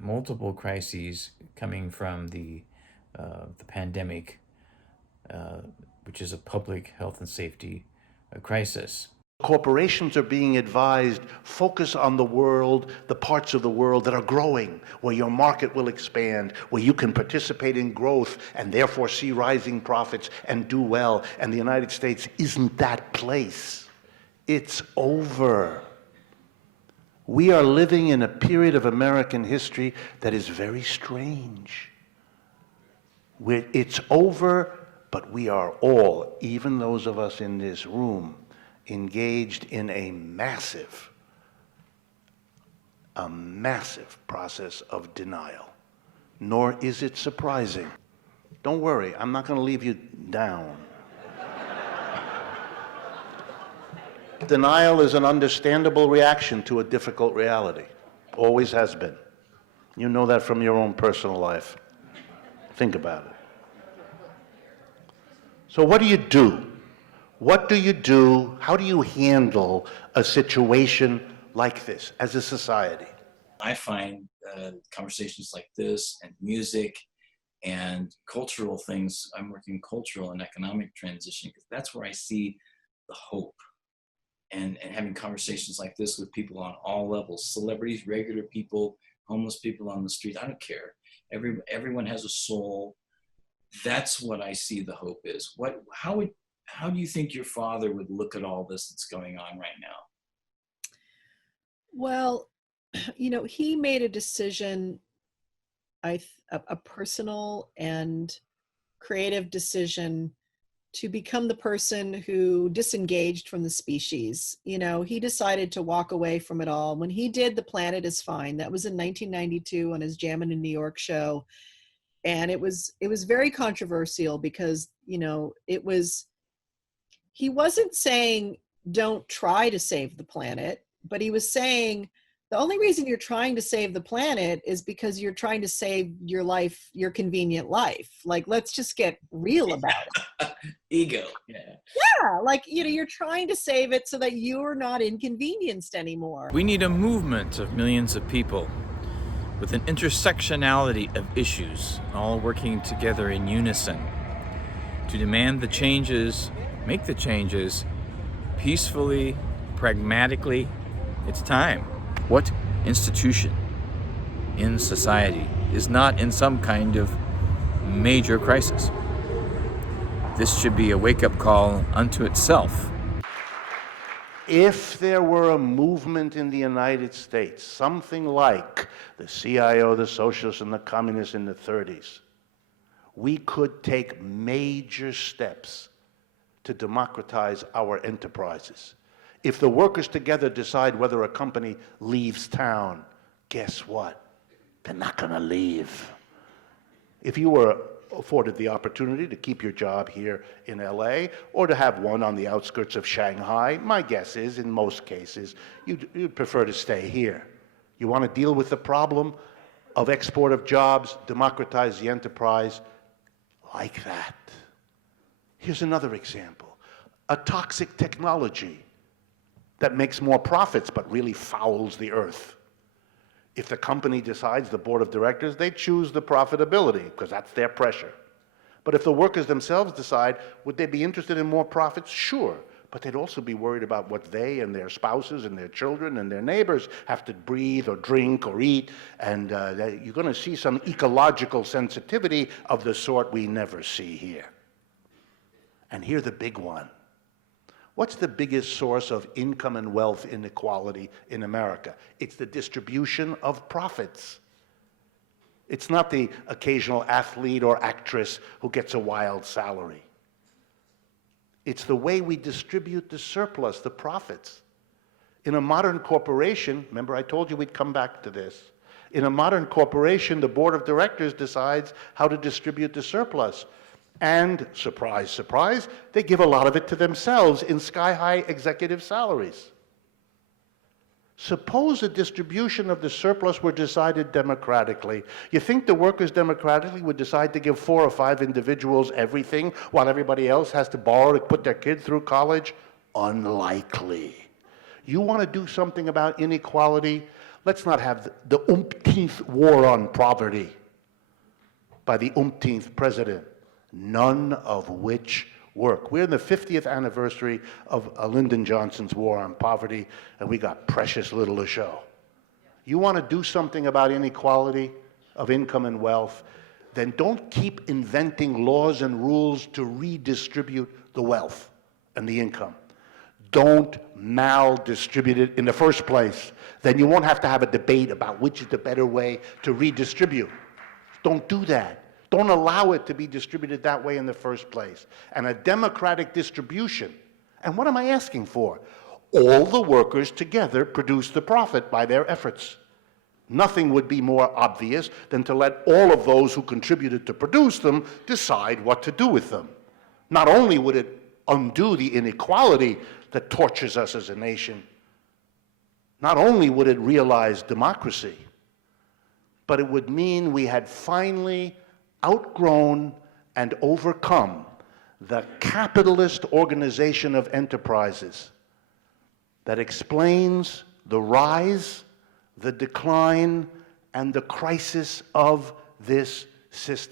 multiple crises coming from the pandemic, uh, which is a public health and safety crisis. Corporations are being advised, focus on the world, the parts of the world that are growing, where your market will expand, where you can participate in growth and therefore see rising profits and do well. And the United States isn't that place. It's over. We are living in a period of American history that is very strange. It's over, but we are all, even those of us in this room, engaged in a massive process of denial. Nor is it surprising. Don't worry, I'm not going to leave you down. Denial is an understandable reaction to a difficult reality. Always has been. You know that from your own personal life. Think about it. So what do you do? What do you do? How do you handle a situation like this as a society? I find conversations like this and music and cultural things, I'm working cultural and economic transition because that's where I see the hope. And having conversations like this with people on all levels, celebrities, regular people, homeless people on the street, I don't care. Everyone has a soul. That's what I see the hope is. How do you think your father would look at all this that's going on right now? Well, he made a decision, a personal and creative decision to become the person who disengaged from the species. He decided to walk away from it all. When he did The Planet is Fine, that was in 1992 on his Jammin' in New York show. And it was very controversial because, he wasn't saying don't try to save the planet, but he was saying the only reason you're trying to save the planet is because you're trying to save your life, your convenient life. Like, let's just get real about it. Ego. Yeah. Yeah. Like, you're trying to save it so that you're not inconvenienced anymore. We need a movement of millions of people with an intersectionality of issues, all working together in unison to demand the changes, make the changes peacefully, pragmatically. It's time. What institution in society is not in some kind of major crisis? This should be a wake-up call unto itself. If there were a movement in the United States, something like the CIO, the socialists, and the communists in the 30s, we could take major steps to democratize our enterprises. If the workers together decide whether a company leaves town, guess what? They're not going to leave. If you were afforded the opportunity to keep your job here in LA or to have one on the outskirts of Shanghai, my guess is, in most cases, you'd prefer to stay here. You want to deal with the problem of export of jobs, democratize the enterprise like that. Here's another example. A toxic technology that makes more profits but really fouls the earth. If the company decides, the board of directors, they choose the profitability because that's their pressure. But if the workers themselves decide, would they be interested in more profits? Sure. But they'd also be worried about what they and their spouses and their children and their neighbors have to breathe or drink or eat. And you're going to see some ecological sensitivity of the sort we never see here. And here's the big one. What's the biggest source of income and wealth inequality in America? It's the distribution of profits. It's not the occasional athlete or actress who gets a wild salary. It's the way we distribute the surplus, the profits. In a modern corporation, remember I told you we'd come back to this. In a modern corporation, the board of directors decides how to distribute the surplus. And, surprise, surprise, they give a lot of it to themselves in sky-high executive salaries. Suppose a distribution of the surplus were decided democratically. You think the workers democratically would decide to give 4 or 5 individuals everything while everybody else has to borrow to put their kid through college? Unlikely. You want to do something about inequality? Let's not have the umpteenth war on poverty by the umpteenth president, none of which work. We're in the 50th anniversary of Lyndon Johnson's war on poverty, and we got precious little to show. You want to do something about inequality of income and wealth, then don't keep inventing laws and rules to redistribute the wealth and the income. Don't maldistribute it in the first place. Then you won't have to have a debate about which is the better way to redistribute. Don't do that. Don't allow it to be distributed that way in the first place. And a democratic distribution. And what am I asking for? All the workers together produce the profit by their efforts. Nothing would be more obvious than to let all of those who contributed to produce them decide what to do with them. Not only would it undo the inequality that tortures us as a nation, not only would it realize democracy, but it would mean we had finally outgrown and overcome the capitalist organization of enterprises that explains the rise, the decline, and the crisis of this system.